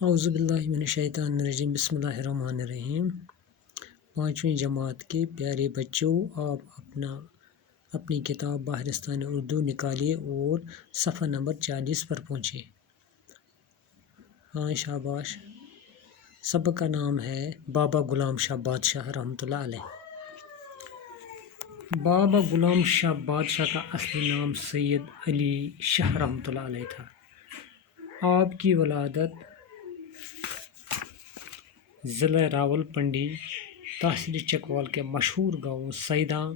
اعوذ باللہ من الشیطان الرجیم بسم اللہ الرحمن الرحیم۔ پانچویں جماعت کے پیارے بچوں، آپ اپنی کتاب بہارستان اردو نکالیے اور صفحہ نمبر 40 پر پہنچے۔ ہاں شاباش۔ سبق کا نام ہے بابا غلام شاہ بادشاہ رحمۃ اللہ علیہ۔ بابا غلام شاہ بادشاہ کا اصلی نام سید علی شاہ رحمۃ اللہ علیہ تھا۔ آپ کی ولادت ضلع راولپنڈی، تحصیل چکوال کے مشہور گاؤں سیداں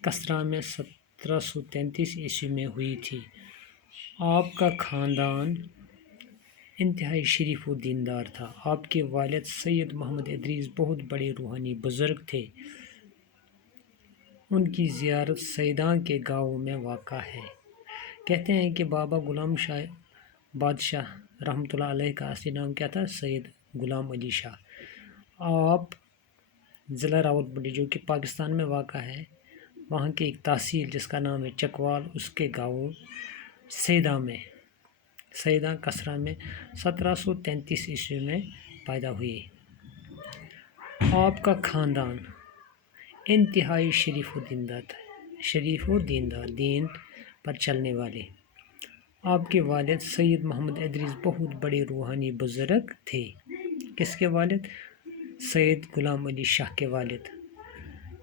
کسرا میں 1733 عیسوی میں ہوئی تھی۔ آپ کا خاندان انتہائی شریف و دیندار تھا۔ آپ کے والد سید محمد ادریس بہت بڑے روحانی بزرگ تھے۔ ان کی زیارت سیداں کے گاؤں میں واقع ہے۔ کہتے ہیں کہ بابا غلام شاہ بادشاہ رحمۃ اللہ علیہ کا اصلی نام کیا تھا؟ سید غلام علی شاہ۔ آپ ضلع راولپنڈی جو کہ پاکستان میں واقع ہے، وہاں کی ایک تحصیل جس کا نام ہے چکوال، اس کے گاؤں سیداں کسرا میں 1733 عیسوی میں پیدا ہوئی۔ آپ کا خاندان انتہائی شریف و دیندار، دین پر چلنے والے۔ آپ کے والد سید محمد ادریس بہت بڑے روحانی بزرگ تھے۔ کس کے والد؟ سید غلام علی شاہ کے والد،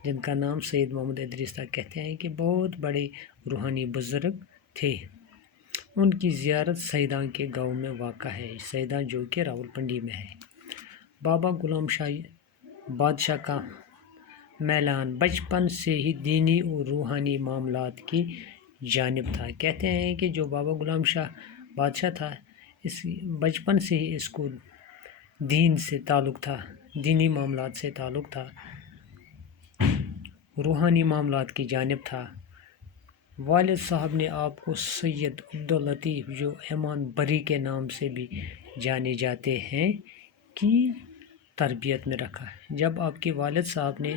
جن کا نام سید محمد ادریس تھا۔ کہتے ہیں کہ بہت بڑے روحانی بزرگ تھے۔ ان کی زیارت سیداں کے گاؤں میں واقع ہے، سیداں جو کہ راولپنڈی میں ہے۔ بابا غلام شاہ بادشاہ کا میلان بچپن سے ہی دینی اور روحانی معاملات کی جانب تھا۔ کہتے ہیں کہ جو بابا غلام شاہ بادشاہ تھا، بچپن سے ہی اس کو دین سے تعلق تھا، دینی معاملات سے تعلق تھا، روحانی معاملات کی جانب تھا۔ والد صاحب نے آپ کو سید عبداللطیف، جو ایمان بری کے نام سے بھی جانے جاتے ہیں، کی تربیت میں رکھا۔ جب آپ کے والد صاحب نے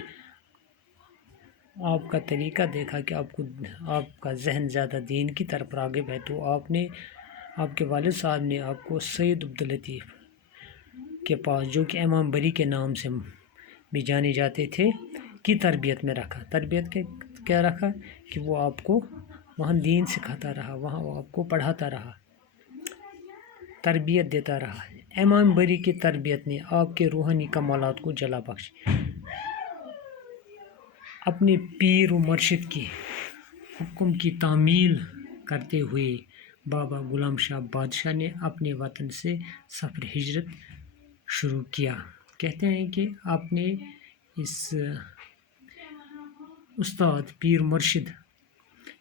آپ کا طریقہ دیکھا کہ آپ کا ذہن زیادہ دین کی طرف راغب ہے، تو آپ کے والد صاحب نے آپ کو سید عبداللطیف کے پاس، جو کہ امام بری کے نام سے بھی جانے جاتے تھے، کی تربیت میں رکھا۔ تربیت کے کیا رکھا؟ کہ وہ آپ کو وہاں دین سکھاتا رہا، وہاں وہ آپ کو پڑھاتا رہا، تربیت دیتا رہا۔ امام بری کی تربیت نے آپ کے روحانی کمالات کو جلا بخشی۔ اپنے پیر و مرشد کے حکم کی تعمیل کرتے ہوئے بابا غلام شاہ بادشاہ نے اپنے وطن سے سفر ہجرت شروع کیا۔ کہتے ہیں کہ آپ نے اس استاد پیر مرشد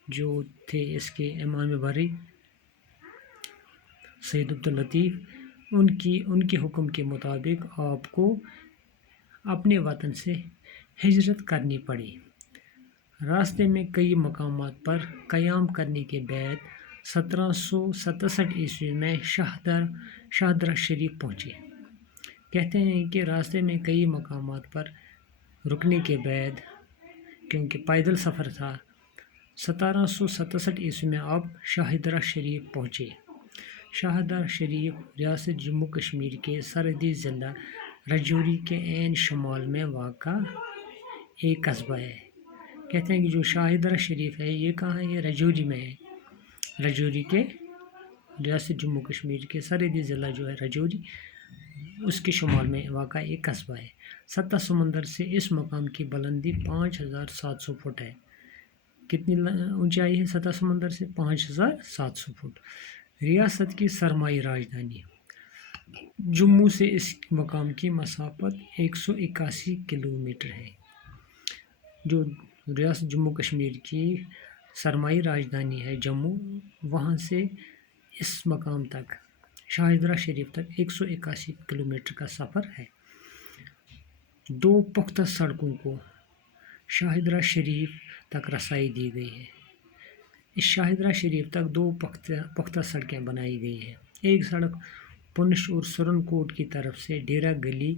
جو تھے، اس کے امام بری سید عبداللطیف، ان کے حکم کے مطابق آپ کو اپنے وطن سے ہجرت کرنی پڑی۔ راستے میں کئی مقامات پر قیام کرنے کے بعد 1767 عیسوی میں شاہدرہ شریف پہنچے۔ کہتے ہیں کہ راستے میں کئی مقامات پر رکنے کے بعد، کیونکہ پیدل سفر تھا، 1767 عیسوی میں آپ شاہدرہ شریف پہنچے۔ شاہدرہ شریف ریاست جموں کشمیر کے سرحدی ضلع رجوری کے عین شمال میں واقع ایک قصبہ ہے۔ کہتے ہیں کہ جو شاہدرہ شریف ہے، یہ کہاں ہے؟ یہ رجوری میں ہے۔ رجوری کے ریاست جموں کشمیر کے سرحدی ضلع جو ہے رجوری، اس کے شمال میں واقع ایک قصبہ ہے۔ سطح سمندر سے اس مقام کی بلندی 5700 فٹ ہے۔ کتنی اونچائی ہے سطح سمندر سے؟ 5700 فٹ۔ ریاست کی سرمائی راجدھانی جموں سے اس مقام کی مسافت 181 کلومیٹر ہے۔ جو ریاست جموں کشمیر کی سرمائی راجدھانی ہے جموں، وہاں سے اس مقام تک، شاہدرہ شریف تک 181 کلومیٹر کا سفر ہے۔ 2 پختہ سڑکوں کو شاہدرہ شریف تک رسائی دی گئی ہے۔ اس شاہدرہ شریف تک 2 پختہ سڑکیں بنائی گئی ہیں۔ ایک سڑک پونچھ اور سرن کوٹ کی طرف سے ڈیرہ گلی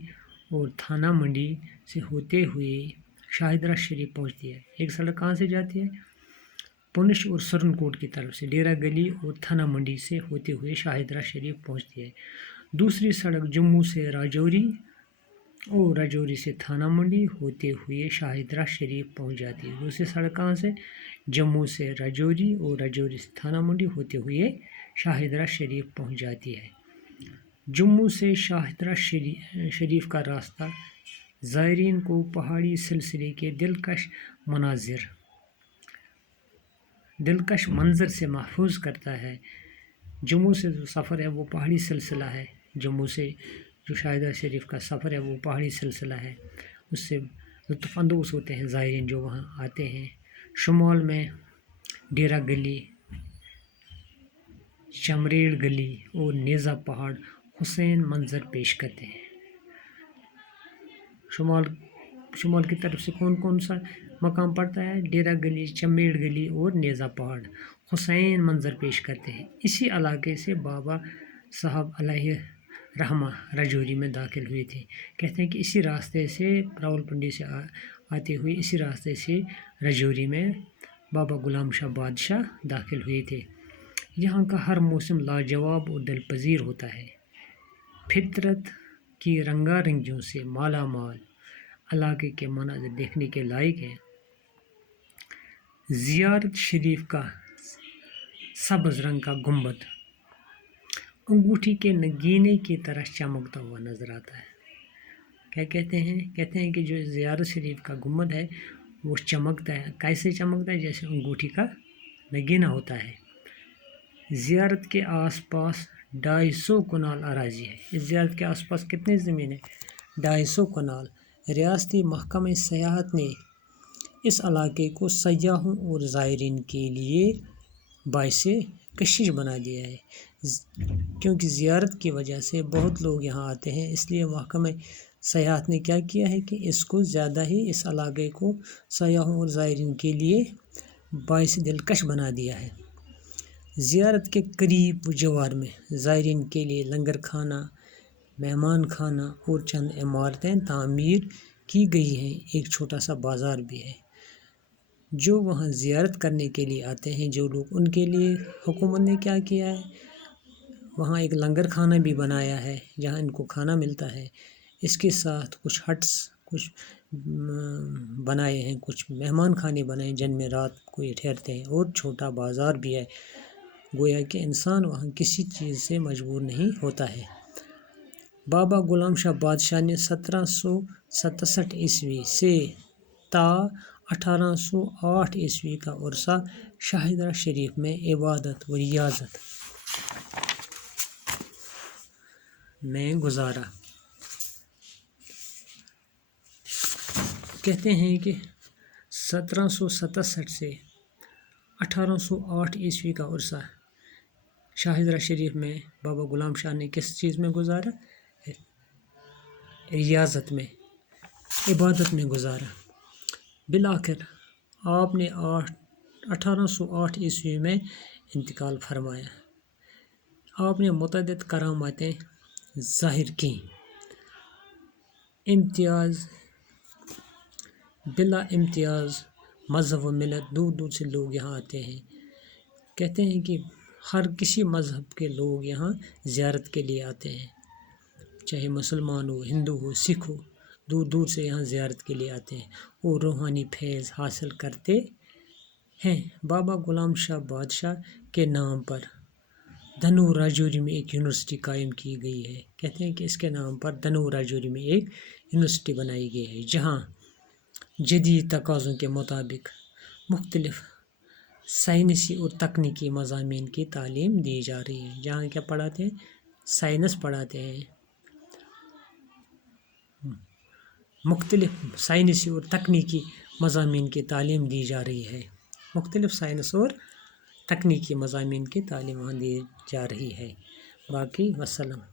اور تھانہ منڈی سے ہوتے ہوئے شاہدرہ شریف پہنچتی ہے۔ ایک سڑک کہاں سے جاتی ہے؟ پونچھ اور سرن کوٹ کی طرف سے ڈیرہ گلی اور تھانہ منڈی سے ہوتے ہوئے شاہدرہ شریف پہنچتی ہے۔ دوسری سڑک جموں سے راجوری اور راجوری سے تھانہ منڈی ہوتے ہوئے شاہدرہ شریف پہنچ جاتی ہے۔ دوسری سڑک کہاں سے؟ جموں سے راجوری اور راجوری سے تھانہ منڈی ہوتے ہوئے شاہدرہ شریف پہنچ جاتی ہے۔ جموں سے شاہدرہ شریف کا راستہ زائرین کو پہاڑی سلسلے کے دلکش منظر سے محفوظ کرتا ہے۔ جموں سے جو سفر ہے وہ پہاڑی سلسلہ ہے، جموں سے جو شاہدرہ شریف کا سفر ہے وہ پہاڑی سلسلہ ہے، اس سے لطف اندوز ہوتے ہیں زائرین جو وہاں آتے ہیں۔ شمال میں ڈیرہ گلی، چمریڑ گلی اور نیزا پہاڑ حسین منظر پیش کرتے ہیں۔ شمال کی طرف سے کون سا مقام پڑتا ہے؟ ڈیرہ گلی، چمریڑ گلی اور نیزا پہاڑ حسین منظر پیش کرتے ہیں۔ اسی علاقے سے بابا صاحب علیہ رحمہ راجوری میں داخل ہوئے تھے۔ کہتے ہیں کہ اسی راستے سے راولپنڈی سے آتے ہوئے اسی راستے سے راجوری میں بابا غلام شاہ بادشاہ داخل ہوئے تھے۔ یہاں کا ہر موسم لاجواب اور دل پذیر ہوتا ہے، فطرت کی رنگا رنگیوں سے مالا مال علاقے کے مناظر دیکھنے کے لائق ہیں۔ زیارت شریف کا سبز رنگ کا گنبد انگوٹھی کے نگینے کی طرح چمکتا ہوا نظر آتا ہے۔ کیا کہتے ہیں کہ جو زیارت شریف کا گنبد ہے وہ چمکتا ہے، کیسے چمکتا ہے؟ جیسے انگوٹھی کا نگینہ ہوتا ہے۔ زیارت کے آس پاس 250 کنال اراضی ہے۔ اس زیارت کے آس پاس کتنی زمین ہے؟ 250 کنال۔ ریاستی محکمہ سیاحت نے اس علاقے کو سیاحوں اور زائرین کے لیے باعث کشش بنا دیا ہے، کیونکہ زیارت کی وجہ سے بہت لوگ یہاں آتے ہیں، اس لیے محکمہ سیاحت نے کیا کیا ہے کہ اس کو زیادہ ہی اس علاقے کو سیاحوں اور زائرین کے لیے باعث دلکش بنا دیا ہے۔ زیارت کے قریب و جوار میں زائرین کے لیے لنگر خانہ، مہمان خانہ اور چند عمارتیں تعمیر کی گئی ہیں۔ ایک چھوٹا سا بازار بھی ہے۔ جو وہاں زیارت کرنے کے لیے آتے ہیں جو لوگ، ان کے لیے حکومت نے کیا کیا ہے، وہاں ایک لنگر خانہ بھی بنایا ہے جہاں ان کو کھانا ملتا ہے۔ اس کے ساتھ کچھ ہٹس بنائے ہیں، کچھ مہمان خانے بنائے ہیں جن میں رات کو یہ ٹھہرتے ہیں، اور چھوٹا بازار بھی ہے، گویا کہ انسان وہاں کسی چیز سے مجبور نہیں ہوتا ہے۔ بابا غلام شاہ بادشاہ نے 1767 عیسوی سے تا 1808 عیسوی کا عرصہ شاہدرہ شریف میں عبادت و ریاضت میں گزارا۔ کہتے ہیں کہ 1767 سے 1808 عیسوی کا عرصہ شاہدرہ شریف میں بابا غلام شاہ نے کس چیز میں گزارا؟ ریاضت میں، عبادت میں گزارا۔ بالآخر آپ نے 1808 عیسوی میں انتقال فرمایا۔ آپ نے متعدد کراماتیں ظاہر کیں۔ بلا امتیاز مذہب و ملت، دور دور سے لوگ یہاں آتے ہیں۔ کہتے ہیں کہ ہر کسی مذہب کے لوگ یہاں زیارت کے لیے آتے ہیں، چاہے مسلمان ہو، ہندو ہو، سکھ ہو، دور دور سے یہاں زیارت کے لیے آتے ہیں اور روحانی فیض حاصل کرتے ہیں۔ بابا غلام شاہ بادشاہ کے نام پر دھنور راجوری میں ایک یونیورسٹی قائم کی گئی ہے۔ کہتے ہیں کہ اس کے نام پر دھنور راجوری میں ایک یونیورسٹی بنائی گئی ہے جہاں جدید تقاضوں کے مطابق مختلف سائنسی اور تکنیکی مضامین کی تعلیم دی جا رہی ہے۔ جہاں کیا پڑھاتے ہیں؟ سائنس پڑھاتے ہیں، مختلف سائنسی اور تکنیکی مضامین کی تعلیم دی جا رہی ہے۔ مختلف سائنس اور تکنیکی مضامین کی تعلیم وہاں دی جا رہی ہے۔ باقی وسلام۔